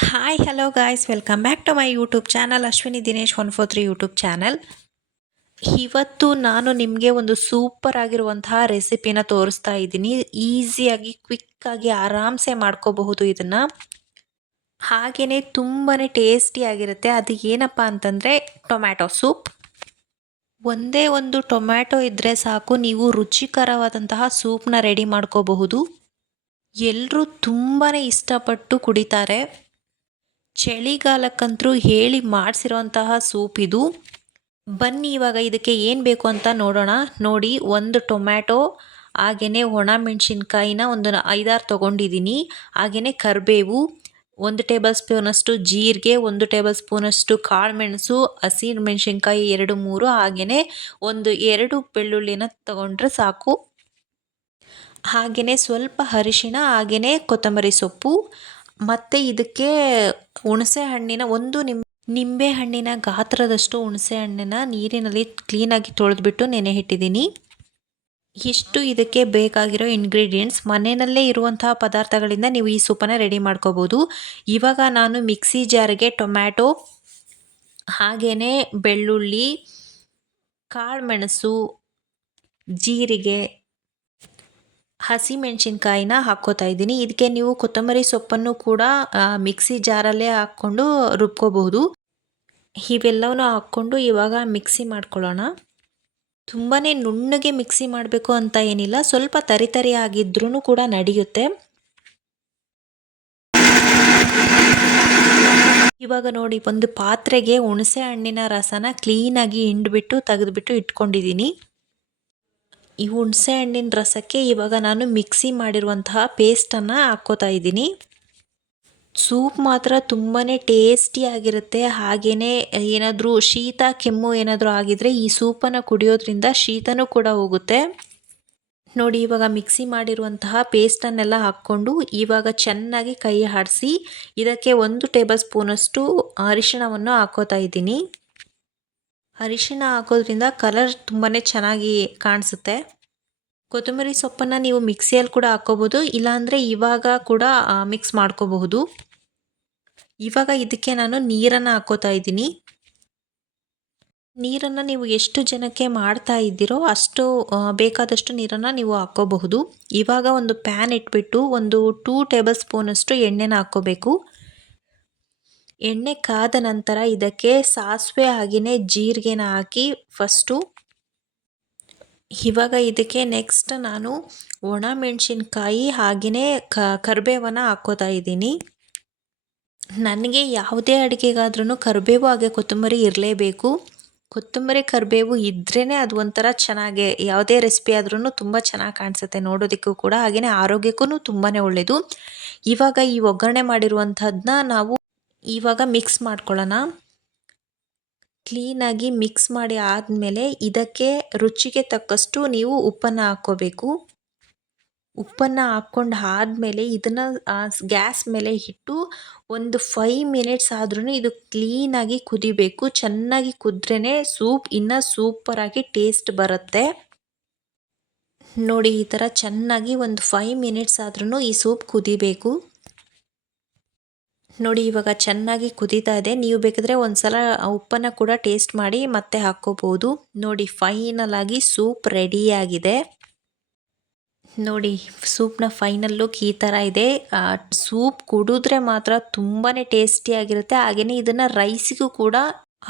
Hi hello guys welcome back to my YouTube channel Ashwini Dinesh one four three YouTube channel ಇವತ್ತು ನಾನು ನಿಮಗೆ ಒಂದು super ಆಗಿರುವಂತಹ ರೆಸಿಪಿನ ತೋರಿಸ್ತಾ ಇದ್ದೀನಿ ಈಸಿಯಾಗಿ ಕ್ವಿಕ್ಕಾಗಿ ಆರಾಮ್ಸೆ ಮಾಡ್ಕೋಬಹುದು ಇದನ್ನು ಹಾಗೆಯೇ ತುಂಬಾ ಟೇಸ್ಟಿಯಾಗಿರುತ್ತೆ ಅದು ಏನಪ್ಪ ಅಂತಂದರೆ ಟೊಮ್ಯಾಟೊ ಸೂಪ್ ಒಂದೇ ಒಂದು ಟೊಮ್ಯಾಟೊ ಇದ್ದರೆ ಸಾಕು ನೀವು ರುಚಿಕರವಾದಂತಹ ಸೂಪ್ನ ರೆಡಿ ಮಾಡ್ಕೋಬಹುದು ಎಲ್ಲರೂ ತುಂಬಾ ಇಷ್ಟಪಟ್ಟು ಕುಡಿತಾರೆ ಚಳಿಗಾಲಕ್ಕಂತೂ ಹೇಳಿ ಮಾಡಿಸಿರೋಂತಹ ಸೂಪ್ ಇದು. ಬನ್ನಿ ಇವಾಗ ಇದಕ್ಕೆ ಏನು ಬೇಕು ಅಂತ ನೋಡೋಣ. ನೋಡಿ, ಒಂದು ಟೊಮ್ಯಾಟೊ ಹಾಗೆಯೇ ಒಣ ಮೆಣಸಿನ್ಕಾಯಿನ ಒಂದು ಐದಾರು ತೊಗೊಂಡಿದ್ದೀನಿ ಹಾಗೆಯೇ ಕರಿಬೇವು, ಒಂದು ಟೇಬಲ್ ಸ್ಪೂನಷ್ಟು ಜೀರಿಗೆ, ಒಂದು ಟೇಬಲ್ ಸ್ಪೂನಷ್ಟು ಕಾಳು ಮೆಣಸು ಹಸಿ ಮೆಣಸಿನ್ಕಾಯಿ ಎರಡು ಮೂರು ಹಾಗೆಯೇ ಒಂದು ಎರಡು ಬೆಳ್ಳುಳ್ಳಿನ ತೊಗೊಂಡ್ರೆ ಸಾಕು. ಹಾಗೆಯೇ ಸ್ವಲ್ಪ ಅರಿಶಿಣ ಹಾಗೆಯೇ ಕೊತ್ತಂಬರಿ ಸೊಪ್ಪು ಮತ್ತು ಇದಕ್ಕೆ ಹುಣಸೆ ಹಣ್ಣಿನ ಒಂದು ನಿಮ್, ನಿಂಬೆ ಹಣ್ಣಿನ ಗಾತ್ರದಷ್ಟು ಹುಣಸೆ ಹಣ್ಣನ್ನ ನೀರಿನಲ್ಲಿ ಕ್ಲೀನಾಗಿ ತೊಳೆದ್ಬಿಟ್ಟು ನೆನೆ ಇಟ್ಟಿದ್ದೀನಿ. ಇಷ್ಟು ಇದಕ್ಕೆ ಬೇಕಾಗಿರೋ ಇಂಗ್ರೀಡಿಯೆಂಟ್ಸ್ ಮನೆಯಲ್ಲೇ ಇರುವಂತಹ ಪದಾರ್ಥಗಳಿಂದ ನೀವು ಈ ಸೂಪನ್ನು ರೆಡಿ ಮಾಡ್ಕೋಬೋದು. ಇವಾಗ ನಾನು ಮಿಕ್ಸಿ ಜಾರ್ಗೆ ಟೊಮ್ಯಾಟೊ ಹಾಗೆಯೇ ಬೆಳ್ಳುಳ್ಳಿ ಕಾಳುಮೆಣಸು ಜೀರಿಗೆ ಹಸಿಮೆಣಸಿನ್ಕಾಯಿನ ಹಾಕ್ಕೋತಾ ಇದ್ದೀನಿ. ಇದಕ್ಕೆ ನೀವು ಕೊತ್ತಂಬರಿ ಸೊಪ್ಪನ್ನು ಕೂಡ ಮಿಕ್ಸಿ ಜಾರಲ್ಲೇ ಹಾಕ್ಕೊಂಡು ರುಬ್ಕೋಬಹುದು. ಇವೆಲ್ಲವನ್ನೂ ಹಾಕ್ಕೊಂಡು ಇವಾಗ ಮಿಕ್ಸಿ ಮಾಡ್ಕೊಳ್ಳೋಣ. ತುಂಬಾ ನುಣ್ಣಗೆ ಮಿಕ್ಸಿ ಮಾಡಬೇಕು ಅಂತ ಏನಿಲ್ಲ. ಸ್ವಲ್ಪ ತರಿತರಿ ತರಿ ಆಗಿದ್ರೂ ಕೂಡ ನಡೆಯುತ್ತೆ. ಇವಾಗ ನೋಡಿ, ಒಂದು ಪಾತ್ರೆಗೆ ಹುಣಸೆ ಹಣ್ಣಿನ ರಸನ ಕ್ಲೀನಾಗಿ ಹಿಂಡ್ಬಿಟ್ಟು, ತೆಗೆದುಬಿಟ್ಟು ಇಟ್ಕೊಂಡಿದ್ದೀನಿ. ಈ ಹುಣಸೆ ಹಣ್ಣಿನ ರಸಕ್ಕೆ ಇವಾಗ ನಾನು ಮಿಕ್ಸಿ ಮಾಡಿರುವಂತಹ ಪೇಸ್ಟನ್ನು ಹಾಕ್ಕೋತಾ ಇದ್ದೀನಿ. ಸೂಪ್ ಮಾತ್ರ ತುಂಬಾ ಟೇಸ್ಟಿಯಾಗಿರುತ್ತೆ ಹಾಗೆಯೇ ಏನಾದರೂ ಶೀತ, ಕೆಮ್ಮು ಏನಾದರೂ ಆಗಿದರೆ ಈ ಸೂಪನ್ನು ಕುಡಿಯೋದ್ರಿಂದ ಶೀತನೂ ಕೂಡ ಹೋಗುತ್ತೆ. ನೋಡಿ, ಇವಾಗ ಮಿಕ್ಸಿ ಮಾಡಿರುವಂತಹ ಪೇಸ್ಟನ್ನೆಲ್ಲ ಹಾಕ್ಕೊಂಡು ಇವಾಗ ಚೆನ್ನಾಗಿ ಕೈ ಆಡಿಸಿ ಇದಕ್ಕೆ ಒಂದು ಟೇಬಲ್ ಸ್ಪೂನಷ್ಟು ಅರಿಶಿಣವನ್ನು ಹಾಕೋತಾ ಇದ್ದೀನಿ. ಅರಿಶಿಣ ಹಾಕೋದ್ರಿಂದ ಕಲರ್ ತುಂಬಾ ಚೆನ್ನಾಗಿ ಕಾಣಿಸುತ್ತೆ. ಕೊತ್ತಂಬರಿ ಸೊಪ್ಪನ್ನು ನೀವು ಮಿಕ್ಸಿಯಲ್ಲಿ ಕೂಡ ಹಾಕ್ಕೋಬೋದು ಇಲ್ಲಾಂದರೆ ಇವಾಗ ಕೂಡ ಮಿಕ್ಸ್ ಮಾಡ್ಕೋಬಹುದು. ಇವಾಗ ಇದಕ್ಕೆ ನಾನು ನೀರನ್ನು ಹಾಕೋತಾ ಇದ್ದೀನಿ. ನೀರನ್ನು ನೀವು ಎಷ್ಟು ಜನಕ್ಕೆ ಮಾಡ್ತಾ ಇದ್ದೀರೋ ಅಷ್ಟು ಬೇಕಾದಷ್ಟು ನೀರನ್ನು ನೀವು ಹಾಕ್ಕೋಬಹುದು ಇವಾಗ ಒಂದು ಪ್ಯಾನ್ ಇಟ್ಬಿಟ್ಟು ಒಂದು ಟೂ ಟೇಬಲ್ ಸ್ಪೂನಷ್ಟು ಎಣ್ಣೆನ ಹಾಕ್ಕೋಬೇಕು ಎಣ್ಣೆ ಕಾದ ನಂತರ ಇದಕ್ಕೆ ಸಾಸಿವೆ ಹಾಗೆಯೇ ಜೀರಿಗೆನ ಹಾಕಿ ಫಸ್ಟು ಇವಾಗ ಇದಕ್ಕೆ ನೆಕ್ಸ್ಟ್ ನಾನು ಒಣ ಮೆಣಸಿನ್ಕಾಯಿ ಹಾಗೆಯೇ ಕರಿಬೇವನ್ನು ಹಾಕೋತಾ ಇದ್ದೀನಿ. ನನಗೆ ಯಾವುದೇ ಅಡುಗೆಗಾದ್ರೂ ಕರಿಬೇವು ಹಾಗೆ ಕೊತ್ತಂಬರಿ ಇರಲೇಬೇಕು. ಕೊತ್ತಂಬರಿ ಕರಿಬೇವು ಇದ್ರೇ ಅದು ಒಂಥರ ಚೆನ್ನಾಗೆ, ಯಾವುದೇ ರೆಸಿಪಿ ಆದ್ರೂ ತುಂಬ ಚೆನ್ನಾಗಿ ಕಾಣಿಸುತ್ತೆ ನೋಡೋದಕ್ಕೂ ಕೂಡ ಹಾಗೆಯೇ ಆರೋಗ್ಯಕ್ಕೂ ತುಂಬಾ ಒಳ್ಳೆಯದು ಇವಾಗ ಈ ಒಗ್ಗರಣೆ ಮಾಡಿರುವಂಥದ್ದನ್ನ ನಾವು ಇವಾಗ ಮಿಕ್ಸ್ ಮಾಡ್ಕೊಳ್ಳೋಣ. ಕ್ಲೀನಾಗಿ ಮಿಕ್ಸ್ ಮಾಡಿ ಆದಮೇಲೆ ಇದಕ್ಕೆ ರುಚಿಗೆ ತಕ್ಕಷ್ಟು ನೀವು ಉಪ್ಪನ್ನು ಹಾಕ್ಕೋಬೇಕು. ಉಪ್ಪನ್ನು ಹಾಕ್ಕೊಂಡು ಆದಮೇಲೆ ಇದನ್ನು ಗ್ಯಾಸ್ ಮೇಲೆ ಇಟ್ಟು ಒಂದು ಫೈವ್ ಮಿನಿಟ್ಸ್ ಆದ್ರೂ ಇದು ಕ್ಲೀನಾಗಿ ಕುದಿಬೇಕು. ಚೆನ್ನಾಗಿ ಕುದ್ರೇ ಸೂಪ್ ಇನ್ನೂ ಸೂಪರಾಗಿ ಟೇಸ್ಟ್ ಬರುತ್ತೆ. ನೋಡಿ ಈ ಥರ ಚೆನ್ನಾಗಿ ಒಂದು ಫೈವ್ ಮಿನಿಟ್ಸ್ ಆದ್ರೂ ಈ ಸೂಪ್ ಕುದಿಬೇಕು. ನೋಡಿ, ಇವಾಗ ಚೆನ್ನಾಗಿ ಕುದೀತಾ ಇದೆ. ನೀವು ಬೇಕಾದರೆ ಒಂದು ಉಪ್ಪನ್ನು ಕೂಡ ಟೇಸ್ಟ್ ಮಾಡಿ ಮತ್ತೆ ಹಾಕ್ಕೋಬೋದು. ನೋಡಿ ಫೈನಲ್ ಆಗಿ ಸೂಪ್ ರೆಡಿಯಾಗಿದೆ ನೋಡಿ ಸೂಪ್ನ ಫೈನಲ್ ಲುಕ್ ಈ ಥರ ಇದೆ. ಸೂಪ್ ಕುಡಿದ್ರೆ ಮಾತ್ರ ತುಂಬಾ ಟೇಸ್ಟಿಯಾಗಿರುತ್ತೆ ಹಾಗೆಯೇ ಇದನ್ನು ರೈಸಿಗೂ ಕೂಡ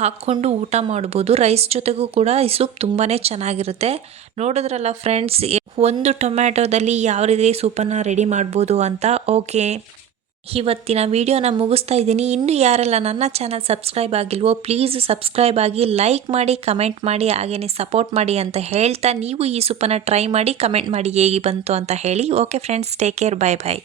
ಹಾಕ್ಕೊಂಡು ಊಟ ಮಾಡ್ಬೋದು. ರೈಸ್ ಜೊತೆಗೂ ಕೂಡ ಈ ಸೂಪ್ ತುಂಬಾ ಚೆನ್ನಾಗಿರುತ್ತೆ. ನೋಡಿದ್ರಲ್ಲ ಫ್ರೆಂಡ್ಸ್ ಒಂದು ಟೊಮ್ಯಾಟೊದಲ್ಲಿ ಯಾವ ರೀತಿ ಸೂಪನ್ನು ರೆಡಿ ಮಾಡ್ಬೋದು ಅಂತ? ಓಕೆ ಇವತ್ತಿನ ವಿಡಿಯೋನ ಮುಗಿಸ್ತಾ ಇದ್ದೀನಿ. ಇನ್ನೂ ಯಾರೆಲ್ಲ ನನ್ನ ಚಾನಲ್ ಸಬ್ಸ್ಕ್ರೈಬ್ ಆಗಿಲ್ವೋ ಪ್ಲೀಸ್ ಸಬ್ಸ್ಕ್ರೈಬ್ ಆಗಿ ಲೈಕ್ ಮಾಡಿ ಕಮೆಂಟ್ ಮಾಡಿ ಹಾಗೆಯೇ ಸಪೋರ್ಟ್ ಮಾಡಿ ಅಂತ ಹೇಳ್ತಾ ನೀವು ಈ ಸೂಪನ್ನು ಟ್ರೈ ಮಾಡಿ ಕಮೆಂಟ್ ಮಾಡಿ ಹೇಗೆ ಬಂತು ಅಂತ ಹೇಳಿ. Okay friends take care bye bye